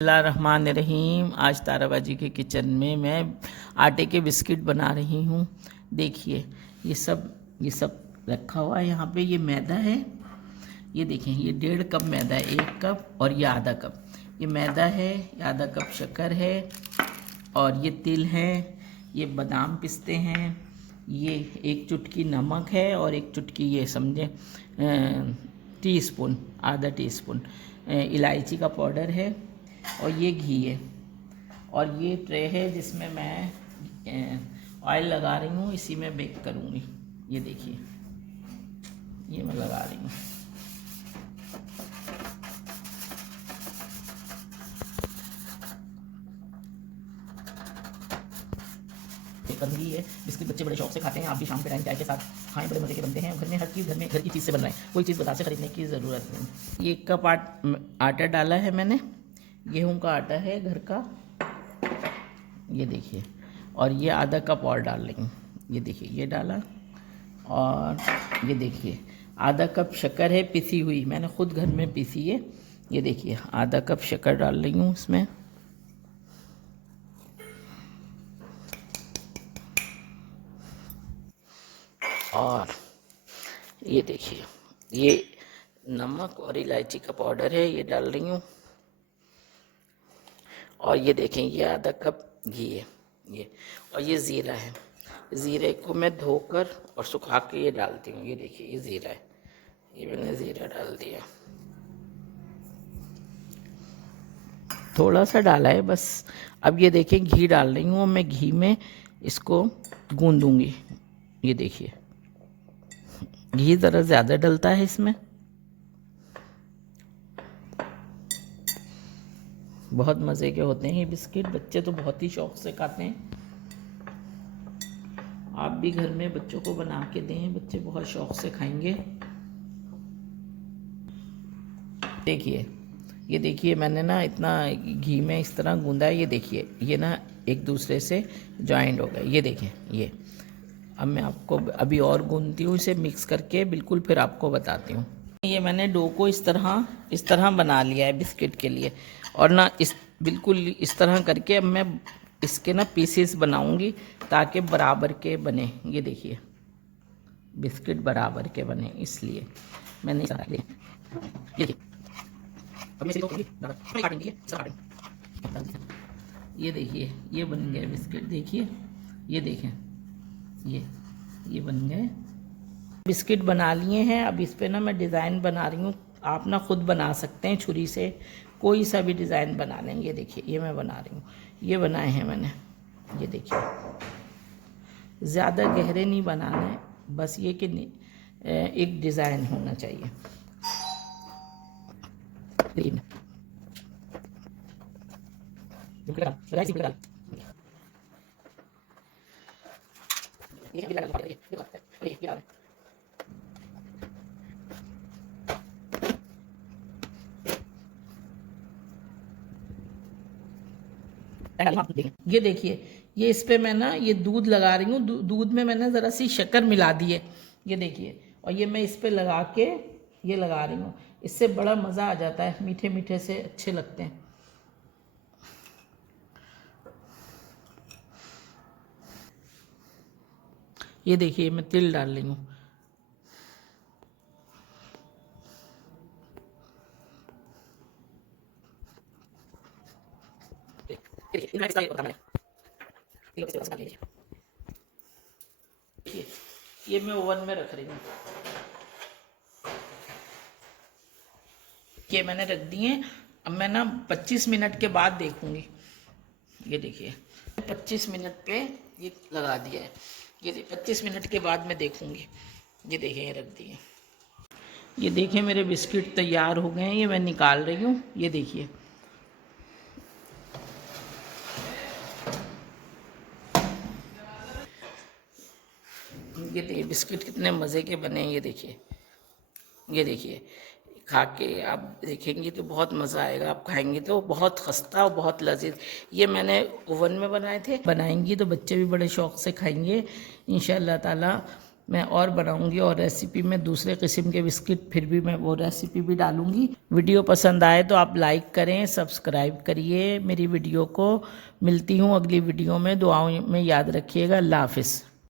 बिस्मिल्लाहिर्रहमानिर्रहीम। आज ताराबाजी के किचन में मैं आटे के बिस्किट बना रही हूँ। देखिए ये सब रखा हुआ है यहाँ पे। ये मैदा है, ये देखें, ये 1.5 कप मैदा है, 1 कप और ये आधा कप। ये मैदा है, ये आधा कप शक्कर है और ये तिल है, ये बादाम पिस्ते हैं, ये 1 चुटकी नमक है और 1 चुटकी ये समझे टीस्पून, आधा टीस्पून इलायची का पाउडर है और ये घी है और ये ट्रे है जिसमें मैं ऑयल लगा रही हूँ। इसी में बेक करूँगी। ये देखिए, ये मैं लगा रही हूँ। कंदी है, बिस्किट बच्चे बड़े शौक से खाते हैं। आप भी शाम के टाइम चाय के साथ खाएं, बड़े मज़े के बनते हैं। घर में हर चीज़ घर की चीज़ से बन रहा है, कोई चीज़ बाजार से खरीदने की ज़रूरत नहीं। ये 1 कप आटा डाला है मैंने, गेहूं का आटा है घर का, ये देखिए। और ये आधा कप और डाल लेंगे। ये देखिए, ये डाला और ये देखिए आधा कप शक्कर है पिसी हुई, मैंने खुद घर में पीसी है। ये देखिए आधा कप शक्कर डाल रही हूँ इसमें। और ये देखिए, ये नमक और इलायची का पाउडर है, ये डाल रही हूँ। और ये देखें, ये आधा कप घी है ये, और ये ज़ीरा है। ज़ीरे को मैं धोकर और सुखा के ये डालती हूँ। ये देखिए, ये ज़ीरा है, ये मैंने ज़ीरा डाल दिया, थोड़ा सा डाला है बस। अब ये देखें, घी डाल रही हूँ मैं, घी में इसको गूंदूंगी। ये देखिए, घी ज़रा ज़्यादा डलता है इसमें। बहुत मज़े के होते हैं ये बिस्किट, बच्चे तो बहुत ही शौक़ से खाते हैं। आप भी घर में बच्चों को बना के दें, बच्चे बहुत शौक़ से खाएंगे। देखिए, ये देखिए, मैंने ना इतना घी में इस तरह गूंदा है। ये देखिए, ये ना एक दूसरे से जॉइंट हो गए। ये देखें, ये अब मैं आपको अभी और गूंदती हूँ इसे मिक्स करके बिल्कुल, फिर आपको बताती हूँ। ये मैंने डो को इस तरह बना लिया है बिस्किट के लिए। और ना इस बिल्कुल इस तरह करके अब मैं इसके ना पीसेस बनाऊंगी ताकि बराबर के बने। ये देखिए, बिस्किट बराबर के बने, इसलिए मैंने ये देखिए, अब मैं इसे काटेंगे। ये देखिए, ये बन गए बिस्किट। देखिए, ये देखें, ये बन गए बिस्किट, बना लिए हैं। अब इस पे ना मैं डिज़ाइन बना रही हूँ। आप ना खुद बना सकते हैं, छुरी से कोई सा भी डिज़ाइन बना लेंगे। ये देखिए, ये मैं बना रही हूँ, ये बनाए हैं मैंने। ये देखिए, ज़्यादा गहरे नहीं बनाना है, बस ये कि एक डिज़ाइन होना चाहिए। ये देखिए, ये इस पे मैं ना ये दूध लगा रही हूँ। दूध में मैंने ज़रा सी शक्कर मिला दी है। ये देखिए, और ये मैं इस पे लगा के ये लगा रही हूँ। इससे बड़ा मज़ा आ जाता है, मीठे मीठे से अच्छे लगते हैं। ये देखिए, मैं तिल डाल रही हूँ। ये मैं ओवन में रख रही हूँ। ये मैंने रख दिए। अब मैं ना 25 मिनट के बाद देखूंगी। ये देखिए, 25 मिनट पे ये लगा दिया है। ये 25 मिनट के बाद मैं देखूंगी। ये देखिए, ये रख दिए। ये देखिए, मेरे बिस्किट तैयार हो गए हैं। ये मैं निकाल रही हूँ। ये देखिए, ये देखिए बिस्किट कितने मज़े के बने हैं। ये देखिए, ये देखिए, खा के आप देखेंगे तो बहुत मज़ा आएगा। आप खाएंगे तो बहुत खस्ता और बहुत लजीज। ये मैंने ओवन में बनाए थे। बनाएंगी तो बच्चे भी बड़े शौक़ से खाएंगे इंशाअल्लाह ताला। मैं और बनाऊंगी और रेसिपी में दूसरे किस्म के बिस्किट, फिर भी मैं वो रेसिपी भी डालूंगी। वीडियो पसंद आए तो आप लाइक करें, सब्सक्राइब करिए मेरी वीडियो को। मिलती हूँ अगली वीडियो में, दुआओं में याद रखिएगा। अल्लाह हाफिज़।